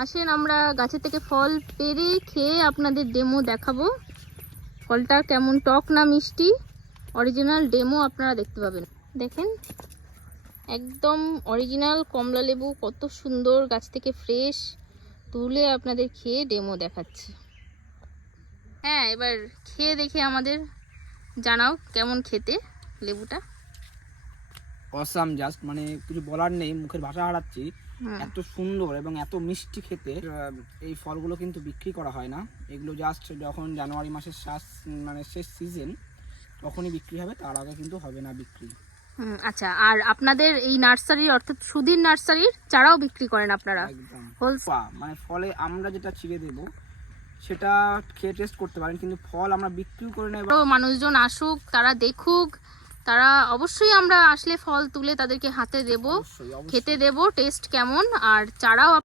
আসেন আমরা গাছের থেকে ফল পেড়ে খেয়ে আপনাদের ডেমো দেখাবো। ফলটা কেমন টক না মিষ্টি, অরিজিনাল ডেমো আপনারা দেখতে পাবেন। দেখেন একদম অরিজিনাল কমলা লেবু, কত সুন্দর গাছ থেকে ফ্রেশ তুলে আপনাদের খেয়ে ডেমো দেখাচ্ছি। হ্যাঁ, এবার খেয়ে দেখে আমাদের জানাও কেমন খেতে লেবুটা। অসাম, জাস্ট মানে কিছু বলার নেই, মুখের ভাষা হারাচ্ছি। এত সুন্দর এবং এত মিষ্টি খেতে। এই ফলগুলো কিন্তু বিক্রি করা হয় না, এগুলো জাস্ট যখন জানুয়ারি মাসের শেষ সিজন তখনই বিক্রি হবে, তার আগে কিন্তু হবে না বিক্রি। আচ্ছা, আর আপনাদের এই নার্সারির অর্থাৎ সুধীর নার্সারির চারাও বিক্রি করেন আপনারা? একদম মানে ফলে আমরা যেটা ছিঁড়ে দেবো সেটা খেয়ে টেস্ট করতে পারেন, কিন্তু ফল আমরা বিক্রি করে নেব। মানুষজন আসুক, তারা দেখুক, তারা অবশ্যই আমরা আসলে ফল তুলে তাদেরকে হাতে দেব, খেতে দেব টেস্ট কেমন, আর চারাও